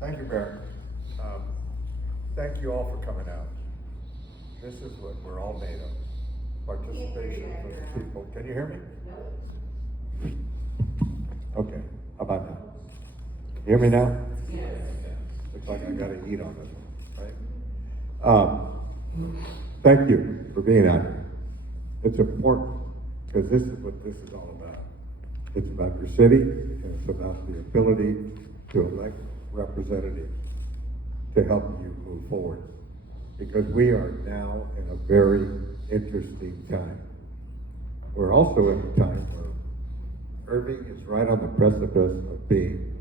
Thank you, Mayor. Um, Thank you all for coming out. This is what we're all made of. Participation from the people. Can you hear me? Okay, how about now? Can you hear me now? Yes. Looks like I gotta eat on this one, right? Thank you for being out here. It's important, because this is what this is all about. It's about your city, and it's about the ability to elect representatives to help you move forward. Because we are now in a very interesting time. We're also in a time where Irving is right on the precipice of being,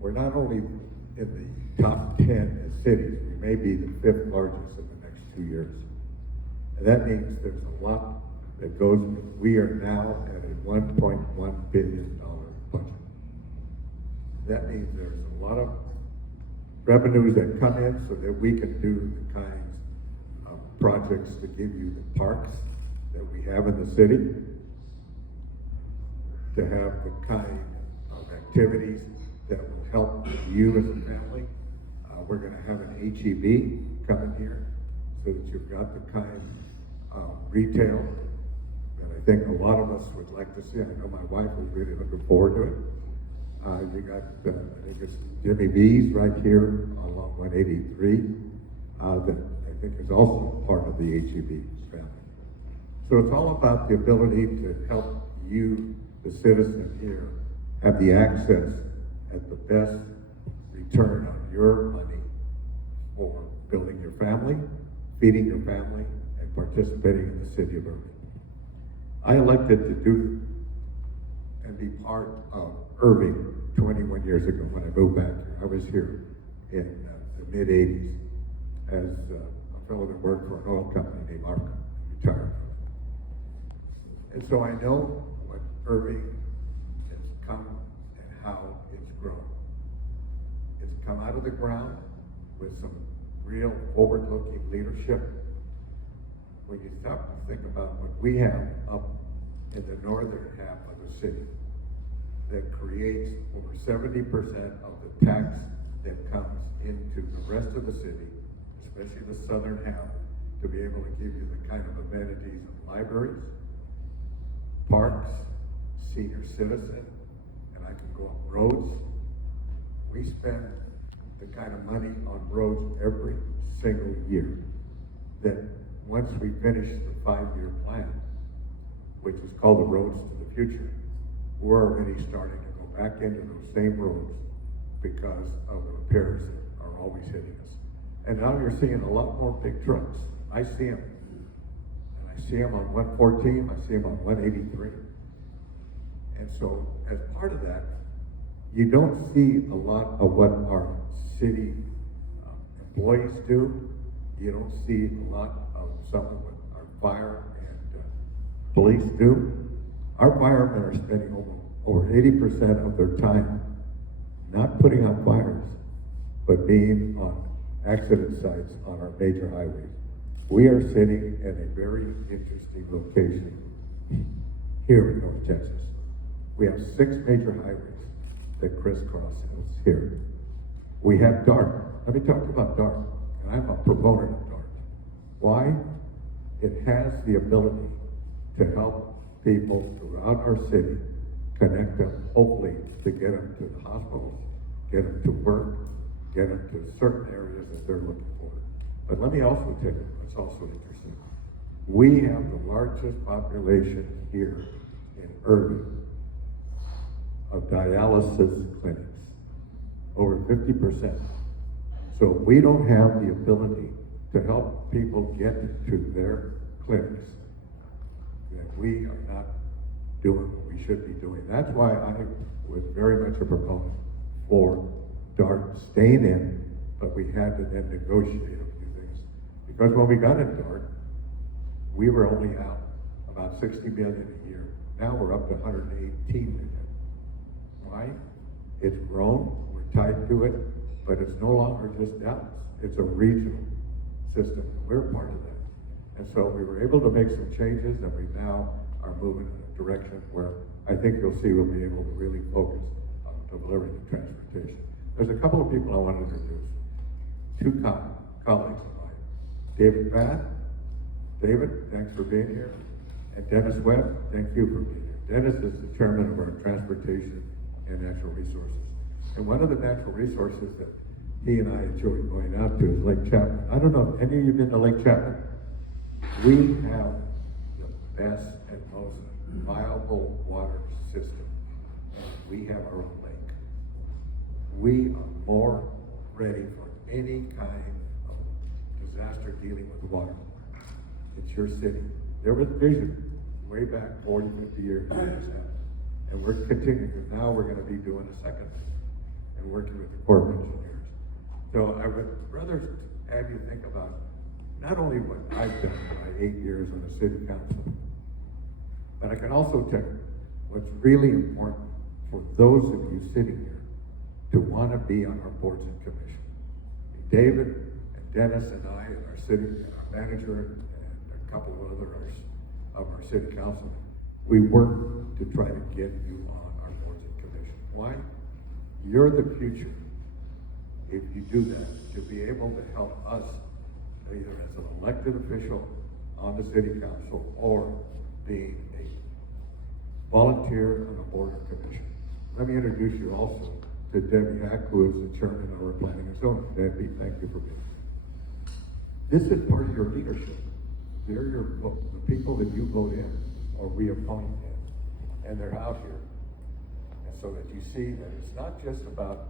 we're not only in the top 10 cities, we may be the 5th largest in the next 2 years. And that means there's a lot that goes with, we are now at a $1.1 billion budget. That means there's a lot of revenues that come in so that we can do the kinds of projects to give you the parks that we have in the city, to have the kind of activities that will help you as a family. We're gonna have an HEB coming here so that you've got the kind of retail that I think a lot of us would like to see. I know my wife was really looking forward to it. You got, I think it's Jimmy B's right here along 183, that I think is also part of the HEB family. So it's all about the ability to help you, the citizen here, have the access at the best return on your money for building your family, feeding your family, and participating in the city of Irving. I elected to do and be part of Irving 21 years ago when I moved back here. I was here in the mid-'80s as a fellow that worked for an oil company named Arca, retired. And so I know what Irving has come and how it's grown. It's come out of the ground with some real forward-looking leadership. When you stop to think about what we have up in the northern half of the city, that creates over 70% of the tax that comes into the rest of the city, especially the southern half, to be able to give you the kind of amenities of libraries, parks, senior citizen, and I can go on roads. We spend the kind of money on roads every single year that once we finish the 5-year plan, which is called the Roads to the Future, we're already starting to go back into those same roads because of the repairs that are always hitting us. And now you're seeing a lot more big trucks. I see them. And I see them on 114, I see them on 183. And so as part of that, you don't see a lot of what our city employees do. You don't see a lot of some of what our fire and police do. Our firemen are spending over 80% of their time not putting out fires, but being on accident sites on our major highways. We are sitting at a very interesting location here in North Texas. We have 6 major highways that crisscross us here. We have DART. Let me talk about DART, and I'm a proponent of DART. Why? It has the ability to help people throughout our city, connect them, hopefully, to get them to the hospitals, get them to work, get them to certain areas that they're looking for. But let me also tell you, what's also interesting. We have the largest population here in Irving of dialysis clinics, over 50%. So if we don't have the ability to help people get to their clinics, that we are not doing what we should be doing. That's why I was very much a proponent for DART staying in, but we had to then negotiate a few things. Because when we got in DART, we were only out about 60 million a year. Now we're up to 118 million. Why? It's grown, we're tied to it, but it's no longer just Dallas. It's a regional system, and we're part of that. And so we were able to make some changes, and we now are moving in a direction where I think you'll see we'll be able to really focus on delivering the transportation. There's a couple of people I want to introduce. Two colleagues of mine. David Bath. David, thanks for being here. And Dennis Webb, thank you for being here. Dennis is the chairman of our Transportation and Natural Resources. And one of the natural resources that he and I enjoy going out to is Lake Chapman. I don't know if any of you have been to Lake Chapman. We have the best and most viable water system. We have our own lake. We are more ready for any kind of disaster dealing with the water. It's your city. There was vision way back 40, 50 years ago. And we're continuing, because now we're going to be doing a second and working with the Corps of Engineers. So I would rather have you think about not only what I've done in my 8 years on the city council, but I can also tell you what's really important for those of you sitting here to want to be on our boards and commissions. David and Dennis and I and our city manager and a couple of others of our city council, we work to try to get you on our boards and commissions. Why? You're the future. If you do that, to be able to help us either as an elected official on the city council or being a volunteer on a board or commission. Let me introduce you also to Debbie Hack, who is the chairman of our planning and zoning. Debbie, thank you for being here. This is part of your leadership. They're the people that you vote in or we appoint in, and they're out here. And so that you see that it's not just about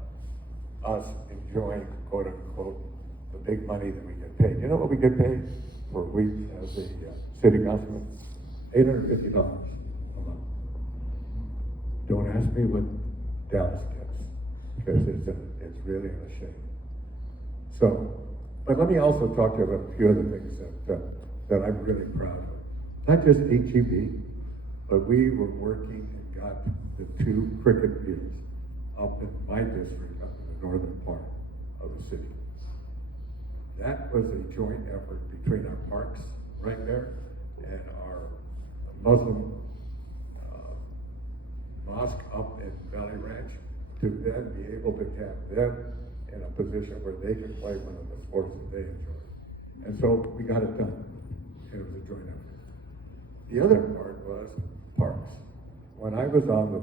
us enjoying, quote unquote, the big money that we get paid. You know what we get paid for we as a city councilman? $850 a month. Don't ask me what Dallas gets, because it's really a shame. So, but let me also talk to you about a few other things that I'm really proud of. Not just HEB, but we were working and got the 2 cricket fields up in my district, up in the northern part of the city. That was a joint effort between our parks right there and our Muslim mosque up in Valley Ranch, to then be able to have them in a position where they could play one of the sports that they enjoy. And so we got it done. It was a joint effort. The other part was parks. When I was on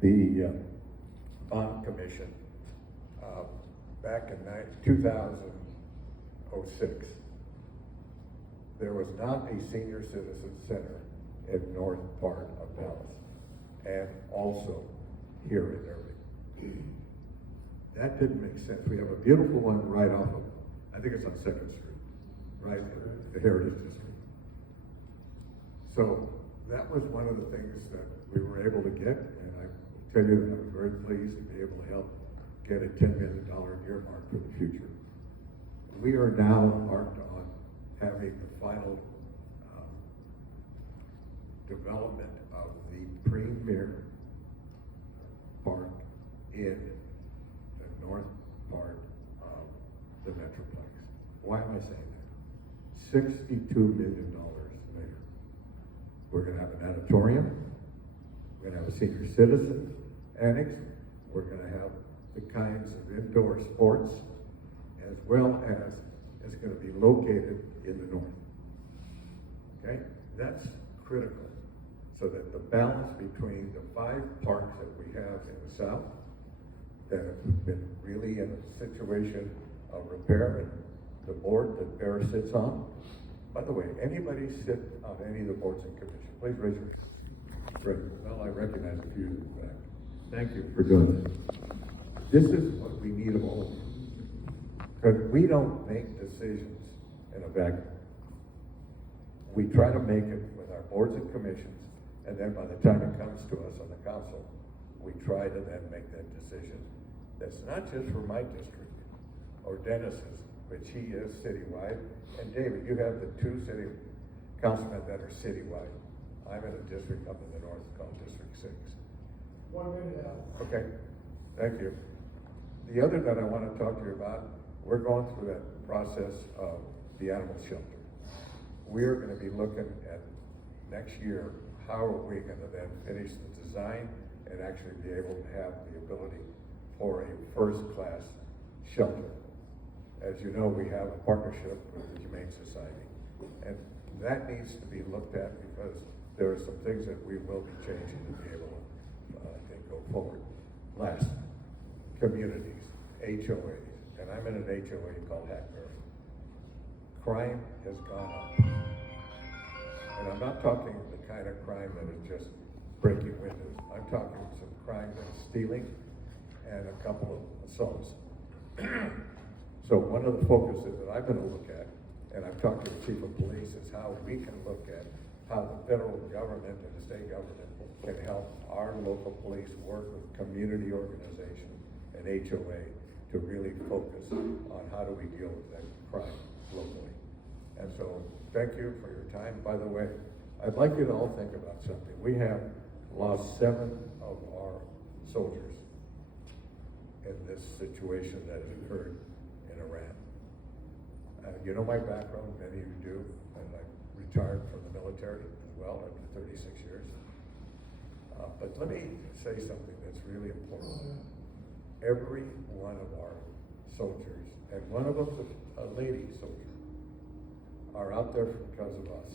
the bond commission back in 2006, there was not a senior citizen center in north part of Dallas, and also here in Irving. That didn't make sense. We have a beautiful one right off of, I think it's on 2nd Street, right in the Heritage District. So that was one of the things that we were able to get, and I tell you that I'm very pleased to be able to help get a $10 million earmark for the future. We are now embarked on having the final development of the premier park in the north part of the Metroplex. Why am I saying that? $62 million there. We're going to have an auditorium. We're going to have a senior citizen annex. We're going to have the kinds of indoor sports, as well as it's going to be located in the north. Okay? That's critical, so that the balance between the 5 parks that we have in the south that have been really in a situation of repair, and the board that Bear sits on. By the way, anybody sit on any of the boards and commissions, please raise your hand. Great. Well, I recognize a few in the back. Thank you for doing this. This is what we need of all of you. Because we don't make decisions in a vacuum. We try to make it with our boards and commissions, and then by the time it comes to us on the council, we try to then make that decision. That's not just for my district, or Dennis's, which he is citywide. And David, you have the 2 city councilmen that are citywide. I'm in a district up in the north called District 6. 1 minute out. Okay, thank you. The other that I want to talk to you about, we're going through that process of the animal shelter. We're going to be looking at next year, how are we going to then finish the design and actually be able to have the ability for a first-class shelter. As you know, we have a partnership with the Humane Society, and that needs to be looked at because there are some things that we will be changing to be able to, I think, go forward. Last, communities, HOAs, and I'm in an HOA called Hackberry. Crime has gone up. And I'm not talking the kind of crime that is just breaking windows. I'm talking some crime that's stealing and a couple of assaults. So one of the focuses that I'm going to look at, and I've talked to the chief of police, is how we can look at how the federal government and the state government can help our local police work with community organizations and HOA to really focus on how do we deal with that crime locally. And so thank you for your time. By the way, I'd like you to all think about something. We have lost 7 of our soldiers in this situation that has occurred in Iran. You know my background, many of you do, and I retired from the military as well after 36 years. But let me say something that's really important. Every one of our soldiers, and one of them's a lady soldier, are out there because of us.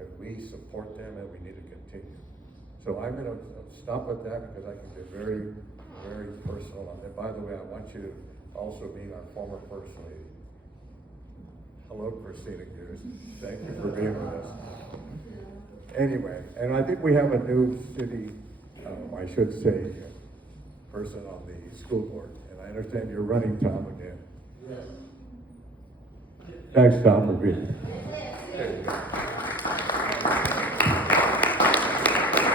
And we support them and we need to continue. So I'm going to stop at that because I can get very, very personal on that. By the way, I want you to also meet our former First Lady. Hello, Christina Gears. Thank you for being with us. Anyway, and I think we have a new city, I should say, person on the school board. And I understand you're running, Tom, again. Yes. Thanks, Tom, for being here.